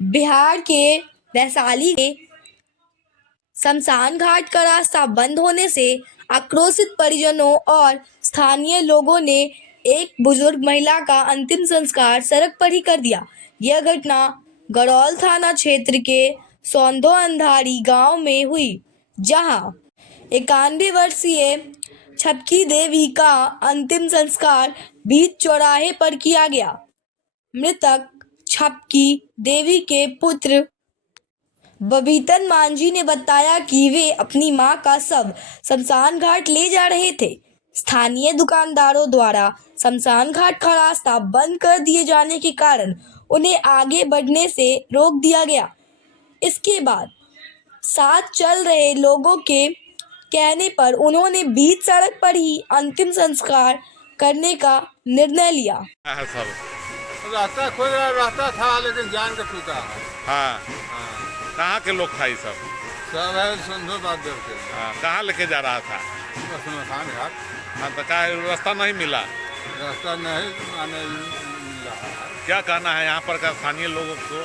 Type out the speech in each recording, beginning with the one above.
बिहार के वैशाली के शमशान घाट का रास्ता बंद होने से आक्रोशित परिजनों और स्थानीय लोगों ने एक बुजुर्ग महिला का अंतिम संस्कार सड़क पर ही कर दिया। यह घटना गरौल थाना क्षेत्र के सौंधो अंधारी गांव में हुई, जहां 91 वर्षीय छपकी देवी का अंतिम संस्कार बीच चौराहे पर किया गया। मृतक छपकी देवी के पुत्र बबीतन मांझी ने बताया कि वे अपनी मां का शव शमशान घाट ले जा रहे थे। स्थानीय दुकानदारों द्वारा शमशान घाट का रास्ता बंद कर दिए जाने के कारण उन्हें आगे बढ़ने से रोक दिया गया। इसके बाद साथ चल रहे लोगों के कहने पर उन्होंने बीच सड़क पर ही अंतिम संस्कार करने का निर्णय लिया। रास्ता खोल रास्ता था लेकिन जान का टूटा है। हाँ, कहाँ के लोग था ये सब? सब है संधो बादल के। हाँ, कहाँ लेके जा रहा था? शमशान घाट। हाँ, तो क्या रास्ता नहीं मिला? रास्ता नहीं माने मिल रहा है। क्या कहना है यहाँ पर का स्थानीय लोगों को?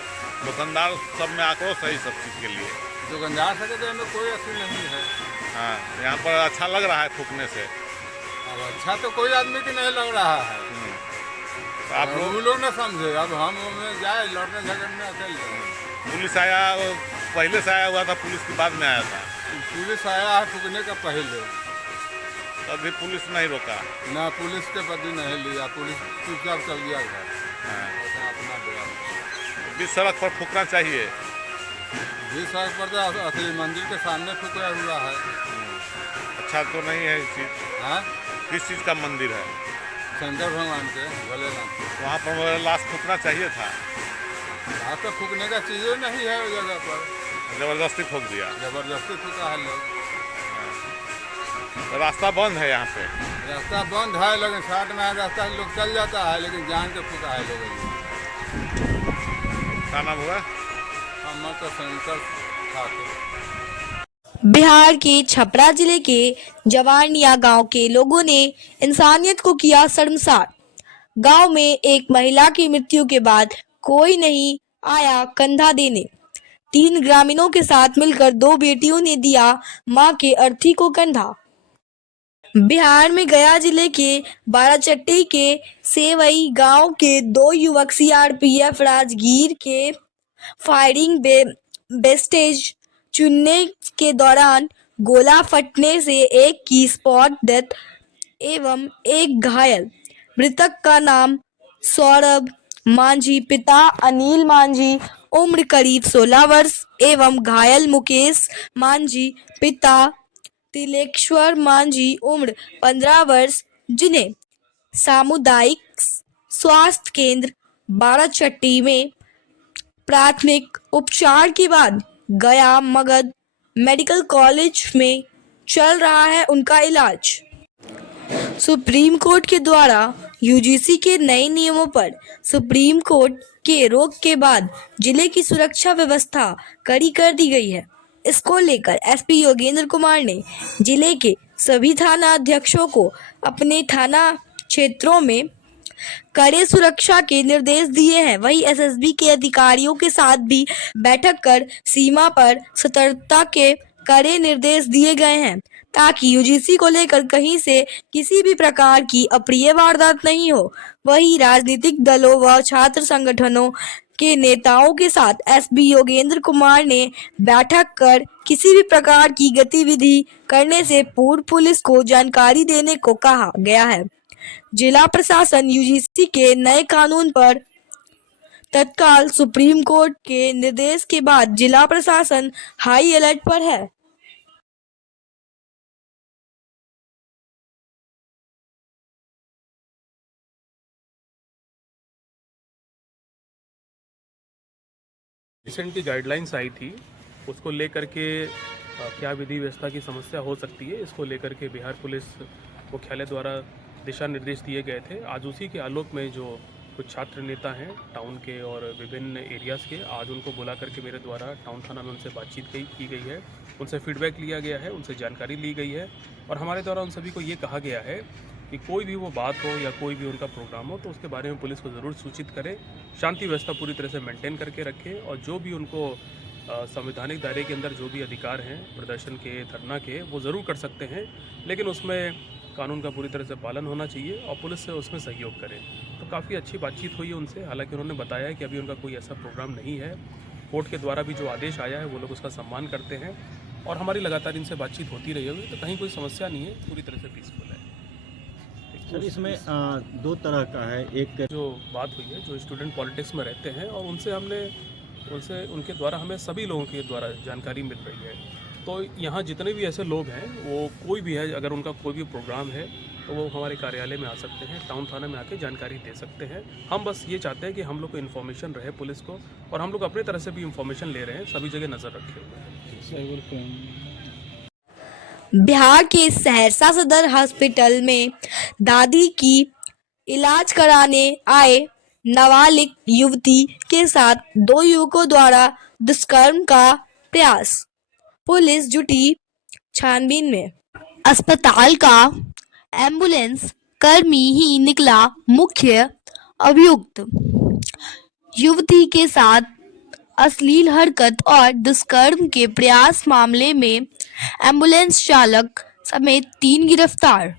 दुकानदार सब में आक्रोश है इस सब चीज़ के लिए। दुकानदार से कहते हैं कोई अच्छी नहीं है। हाँ, यहाँ पर अच्छा लग रहा है थूकने से। अब अच्छा तो कोई आदमी की नहीं लग रहा है। तो आप लोग न समझे, अब हम जाए लड़ने झगड़ने अकेले। पुलिस आया, पहले से आया हुआ था, पुलिस के बाद में आया था। पुलिस आया है फूकने का पहले, अभी पुलिस नहीं रोका ना पुलिस के पति नहीं लिया, पुलिस चुपचाप चल गया घर। हाँ, अपना दिया बीच सड़क पर फूकना चाहिए। बीच सड़क पर तो मंदिर के सामने फूका हुआ है। अच्छा तो नहीं है ये चीज़। हाँ, किस चीज़ का मंदिर है? शंकर भगवान के भोलेनाथ के। वहाँ पर लाश फूकना चाहिए था। यहाँ तो फूकने का चीज़ें नहीं है उस जगह पर, जबरदस्ती फूक दिया। जबरदस्ती फूका है लोग। तो रास्ता बंद है यहाँ पे। रास्ता बंद है लेकिन साथ में रास्ता लोग चल जाता है, लेकिन जान के फूका है लोग। क्या नाम हुआ? हम तो शंकर ठाकुर। बिहार के छपरा जिले के जवानिया गांव के लोगों ने इंसानियत को किया शर्मसार। गांव में एक महिला की मृत्यु के बाद कोई नहीं आया कंधा देने। 3 ग्रामीणों के साथ मिलकर 2 बेटियों ने दिया मां के अर्थी को कंधा। बिहार में गया जिले के बाराचट्टी के सेवई गांव के 2 युवक सीआरपीएफ राजगीर के फायरिंग बेस्टेज चुनने के दौरान गोला फटने से एक की स्पॉट डेथ एवं एक घायल। मृतक का नाम सौरभ मांझी पिता अनिल मांझी उम्र करीब 16 वर्ष एवं घायल मुकेश मांझी पिता तिलेश्वर मांझी उम्र 15 वर्ष, जिन्हें सामुदायिक स्वास्थ्य केंद्र बाराचट्टी में प्राथमिक उपचार के बाद गया मगध मेडिकल कॉलेज में चल रहा है उनका इलाज। सुप्रीम कोर्ट के द्वारा यूजीसी के नए नियमों पर सुप्रीम कोर्ट के रोक के बाद जिले की सुरक्षा व्यवस्था कड़ी कर दी गई है। इसको लेकर एसपी योगेंद्र कुमार ने जिले के सभी थाना अध्यक्षों को अपने थाना क्षेत्रों में कड़े सुरक्षा के निर्देश दिए हैं। वहीं एसएसबी के अधिकारियों के साथ भी बैठक कर सीमा पर सतर्कता के कड़े निर्देश दिए गए हैं, ताकि यूजीसी को लेकर कहीं से किसी भी प्रकार की अप्रिय वारदात नहीं हो। वहीं राजनीतिक दलों व छात्र संगठनों के नेताओं के साथ एसपी योगेंद्र कुमार ने बैठक कर किसी भी प्रकार की गतिविधि करने से पूर्व पुलिस को जानकारी देने को कहा गया है। जिला प्रशासन यूजीसी के नए कानून पर तत्काल सुप्रीम कोर्ट के निर्देश के बाद जिला प्रशासन हाई अलर्ट पर है। रिसेंट की गाइडलाइंस आई थी, उसको लेकर के क्या विधि व्यवस्था की समस्या हो सकती है, इसको लेकर के बिहार पुलिस मुख्यालय द्वारा दिशा निर्देश दिए गए थे। आज उसी के आलोक में जो कुछ छात्र नेता हैं टाउन के और विभिन्न एरियाज़ के, आज उनको बुला करके मेरे द्वारा टाउन थाना में उनसे बातचीत की गई है, उनसे फीडबैक लिया गया है, उनसे जानकारी ली गई है और हमारे द्वारा उन सभी को ये कहा गया है कि कोई भी वो बात हो या कोई भी उनका प्रोग्राम हो तो उसके बारे में पुलिस को ज़रूर सूचित करें, शांति व्यवस्था पूरी तरह से मेंटेन करके रखें और जो भी उनको संवैधानिक दायरे के अंदर जो भी अधिकार हैं प्रदर्शन के, धरना के, वो ज़रूर कर सकते हैं, लेकिन उसमें कानून का पूरी तरह से पालन होना चाहिए और पुलिस से उसमें सहयोग करें। तो काफ़ी अच्छी बातचीत हुई उनसे, हालांकि उन्होंने बताया है कि अभी उनका कोई ऐसा प्रोग्राम नहीं है। कोर्ट के द्वारा भी जो आदेश आया है वो लोग उसका सम्मान करते हैं और हमारी लगातार इनसे बातचीत होती रही होगी, तो कहीं कोई समस्या नहीं है, पूरी तरह से पीसफुल है। सर इसमें दो तरह का है, एक जो बात हुई है, जो स्टूडेंट पॉलिटिक्स में रहते हैं और उनके द्वारा हमें सभी लोगों के द्वारा जानकारी मिल रही है। तो यहाँ जितने भी ऐसे लोग हैं, वो कोई भी है, अगर उनका कोई भी प्रोग्राम है तो वो हमारे कार्यालय में आ सकते हैं, टाउन थाना में आके जानकारी दे सकते हैं। हम बस ये चाहते हैं कि हम लोग को इन्फॉर्मेशन रहे पुलिस को, और हम लोग अपने तरह से भी इन्फॉर्मेशन ले रहे हैं, सभी जगह नज़र रखे हुए हैं। बिहार के सहरसा सदर हॉस्पिटल में दादी की इलाज कराने आए नाबालिग युवती के साथ 2 युवकों द्वारा दुष्कर्म का प्रयास, पुलिस जुटी छानबीन में। अस्पताल का एम्बुलेंस कर्मी ही निकला मुख्य अभियुक्त। युवती के साथ अश्लील हरकत और दुष्कर्म के प्रयास मामले में एम्बुलेंस चालक समेत 3 गिरफ्तार।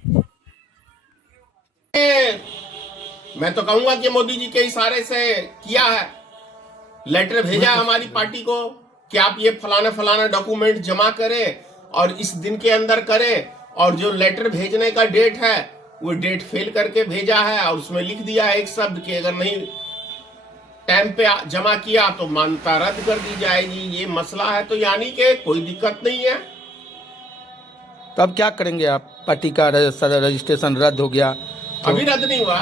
मैं तो कहूंगा कि मोदी जी के इशारे से किया है, लेटर भेजा है हमारी पार्टी को कि आप ये फलाना फलाना डॉक्यूमेंट जमा करें और इस दिन के अंदर करें, और जो लेटर भेजने का डेट है वो डेट फेल करके भेजा है और उसमें लिख दिया है एक शब्द कि अगर नहीं टाइम पे जमा किया तो मान्यता रद्द कर दी जाएगी। ये मसला है, तो यानी कि कोई दिक्कत नहीं है। तो अब क्या करेंगे आप? पार्टी का रजिस्ट्रेशन रद्द हो गया तो अभी रद्द नहीं हुआ,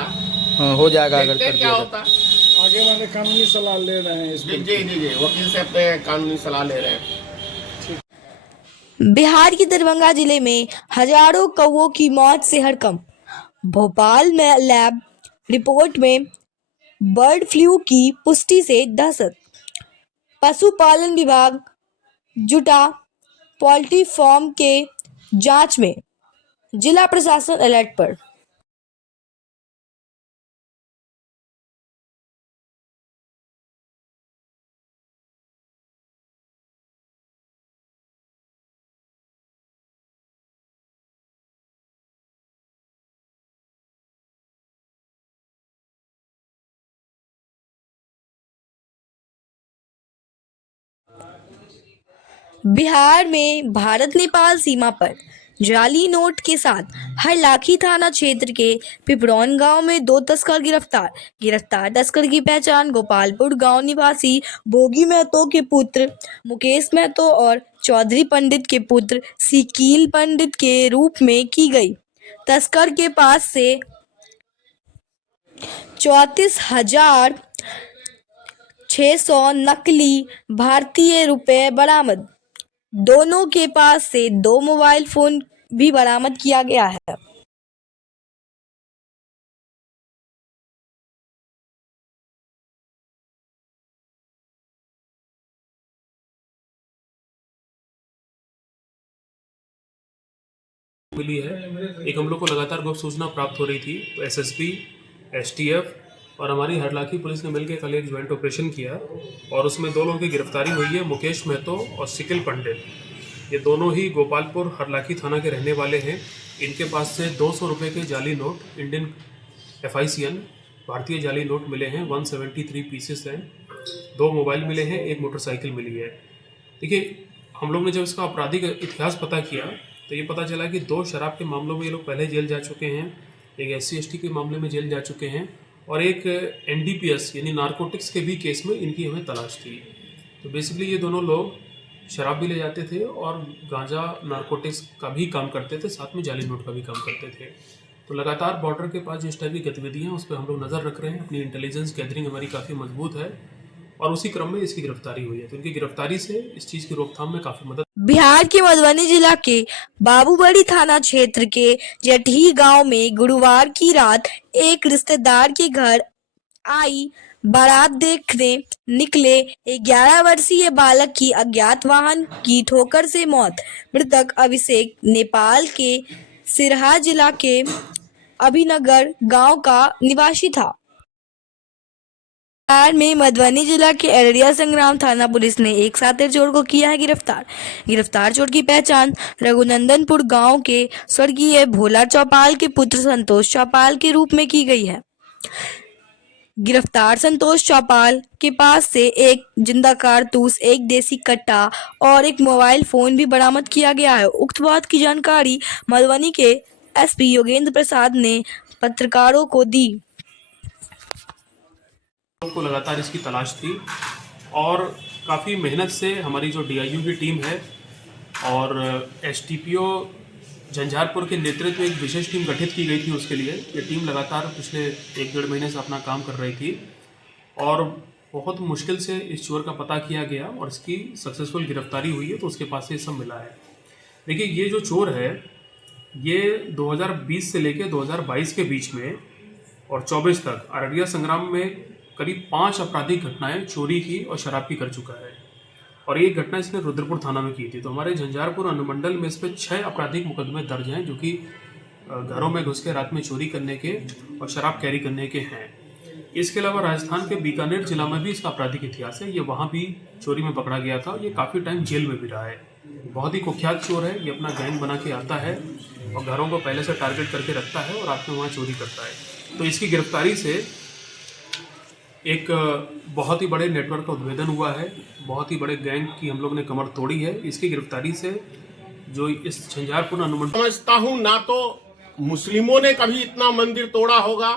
हो जाएगा अगर देखते कर क्या दिया होता है। आगे वाले कानूनी सलाह ले रहे हैं इस जी वकील से अपने कानूनी सलाह ले रहे हैं। बिहार के दरभंगा जिले में हजारों कौवों की मौत से हड़कंप। भोपाल में लैब रिपोर्ट में बर्ड फ्लू की पुष्टि से दहशत। पशुपालन विभाग जुटा पोल्ट्री फार्म के जांच में, जिला प्रशासन अलर्ट पर। बिहार में भारत नेपाल सीमा पर जाली नोट के साथ हरलाखी थाना क्षेत्र के पिपरौन गांव में 2 तस्कर गिरफ्तार तस्कर की पहचान गोपालपुर गांव निवासी भोगी महतो के पुत्र मुकेश महतो और चौधरी पंडित के पुत्र सिकील पंडित के रूप में की गई। तस्कर के पास से 34,600 नकली भारतीय रुपए बरामद। दोनों के पास से 2 मोबाइल फोन भी बरामद किया गया है। मिली है, एक हम लोग को लगातार गुप्त सूचना प्राप्त हो रही थी, तो एसएसपी, एसटीएफ और हमारी हरलाखी पुलिस ने मिलकर कल एक ज्वाइंट ऑपरेशन किया और उसमें 2 लोगों की गिरफ्तारी हुई है, मुकेश महतो और सिकिल पंडित। ये दोनों ही गोपालपुर हरलाखी थाना के रहने वाले हैं। इनके पास से 200 रुपये के जाली नोट, इंडियन FICN भारतीय जाली नोट मिले हैं, 173 पीसेस हैं, 2 मोबाइल मिले हैं, 1 मोटरसाइकिल मिली है। देखिए, हम लोग ने जब इसका आपराधिक इतिहास पता किया तो ये पता चला कि 2 शराब के मामलों में ये लोग पहले जेल जा चुके हैं, एक SC/ST के मामले में जेल जा चुके हैं और एक NDPS यानी नारकोटिक्स के भी केस में इनकी हमें तलाश थी। तो बेसिकली ये दोनों लोग शराब भी ले जाते थे और गांजा नारकोटिक्स का भी काम करते थे, साथ में जाली नोट का भी काम करते थे। तो लगातार बॉर्डर के पास जिस टाइप की गतिविधियाँ हैं उस पर हम लोग नज़र रख रहे हैं। अपनी इंटेलिजेंस गैदरिंग हमारी काफ़ी मजबूत है और उसी क्रम में इसकी गिरफ्तारी हुई है। तो इनकी गिरफ्तारी से इस चीज़ की रोकथाम में काफ़ी मदद। बिहार के मधुबनी जिला के बाबूबड़ी थाना क्षेत्र के जटही गांव में गुरुवार की रात एक रिश्तेदार के घर आई बारात देखने निकले 11 वर्षीय बालक की अज्ञात वाहन की ठोकर से मौत। मृतक अभिषेक नेपाल के सिरहा जिला के अभिनगर गांव का निवासी था। बिहार में मधुबनी जिला के अररिया संग्राम थाना पुलिस ने एक शातिर चोर को किया है गिरफ्तार। गिरफ्तार चोर की पहचान रघुनंदनपुर गांव के स्वर्गीय भोला चौपाल के पुत्र संतोष चौपाल के रूप में की गई है। गिरफ्तार संतोष चौपाल के पास से एक जिंदा कारतूस, एक देसी कट्टा और एक मोबाइल फोन भी बरामद किया गया है। उक्त बात की जानकारी मधुबनी के एसपी योगेंद्र प्रसाद ने पत्रकारों को दी। को लगातार इसकी तलाश थी और काफ़ी मेहनत से हमारी जो डीआईयू की टीम है और एसटीपीओ झंझारपुर के नेतृत्व में एक विशेष टीम गठित की गई थी। उसके लिए ये टीम लगातार पिछले 1-1.5 महीने से अपना काम कर रही थी और बहुत मुश्किल से इस चोर का पता किया गया और इसकी सक्सेसफुल गिरफ्तारी हुई है। तो उसके पास से सब मिला है। देखिए, ये जो चोर है ये 2020 से लेकर 2022 के बीच में और 24 तक अररिया संग्राम में करीब 5 आपराधिक घटनाएं चोरी की और शराब की कर चुका है और एक घटना इसने रुद्रपुर थाना में की थी। तो हमारे झंझारपुर अनुमंडल में इस पर 6 आपराधिक मुकदमे दर्ज हैं जो कि घरों में घुस के रात में चोरी करने के और शराब कैरी करने के हैं। इसके अलावा राजस्थान के बीकानेर जिला में भी इसका आपराधिक इतिहास है। ये वहाँ भी चोरी में पकड़ा गया था। ये काफ़ी टाइम जेल में भी रहा है। बहुत ही कुख्यात चोर है। ये अपना गैंग बना के आता है और घरों को पहले से टारगेट करके रखता है और रात में वहाँ चोरी करता है। तो इसकी गिरफ्तारी से एक बहुत ही बड़े नेटवर्क का उद्भेदन हुआ है। बहुत ही बड़े गैंग की हम लोग ने कमर तोड़ी है। इसकी गिरफ्तारी से जो इस झंझारपुर अनुमंडल समझता हूं ना तो मुस्लिमों ने कभी इतना मंदिर तोड़ा होगा,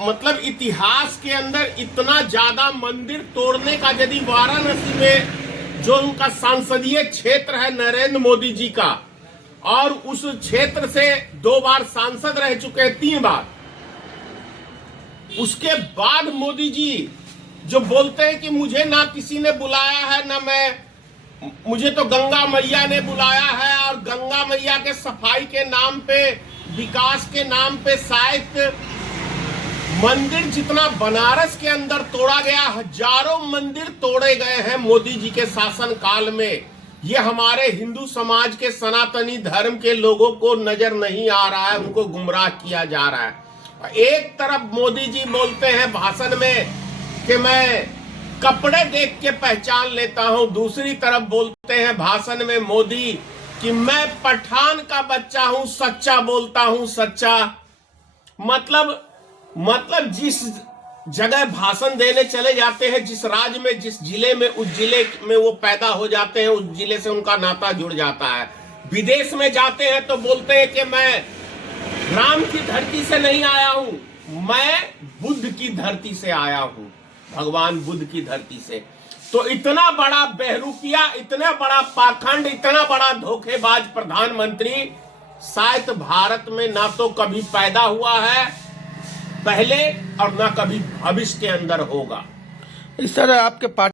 मतलब इतिहास के अंदर इतना ज्यादा मंदिर तोड़ने का यदि वाराणसी में जो उनका संसदीय क्षेत्र है नरेंद्र मोदी जी का, और उस क्षेत्र से 2 बार सांसद रह चुके हैं, 3 बार, उसके बाद मोदी जी जो बोलते हैं कि मुझे ना किसी ने बुलाया है ना मुझे तो गंगा मैया ने बुलाया है, और गंगा मैया के सफाई के नाम पे, विकास के नाम पे शायद मंदिर जितना बनारस के अंदर तोड़ा गया, हजारों मंदिर तोड़े गए हैं मोदी जी के शासन काल में। ये हमारे हिंदू समाज के सनातनी धर्म के लोगों को नजर नहीं आ रहा है, उनको गुमराह किया जा रहा है। एक तरफ मोदी जी बोलते हैं भाषण में कि मैं कपड़े देख के पहचान लेता हूं, दूसरी तरफ बोलते हैं भाषण में मोदी कि मैं पठान का बच्चा हूं, सच्चा बोलता हूं, सच्चा। मतलब जिस जगह भाषण देने चले जाते हैं, जिस राज्य में, जिस जिले में, उस जिले में वो पैदा हो जाते हैं, उस जिले से उनका नाता जुड़ जाता है। विदेश में जाते हैं तो बोलते हैं कि मैं राम की धरती से नहीं आया हूं, मैं बुद्ध की धरती से आया हूं, भगवान बुद्ध की धरती से। तो इतना बड़ा बहरूपिया, इतना बड़ा पाखंड, इतना बड़ा धोखेबाज प्रधानमंत्री शायद भारत में ना तो कभी पैदा हुआ है पहले और ना कभी भविष्य के अंदर होगा। इस तरह आपके पार्टी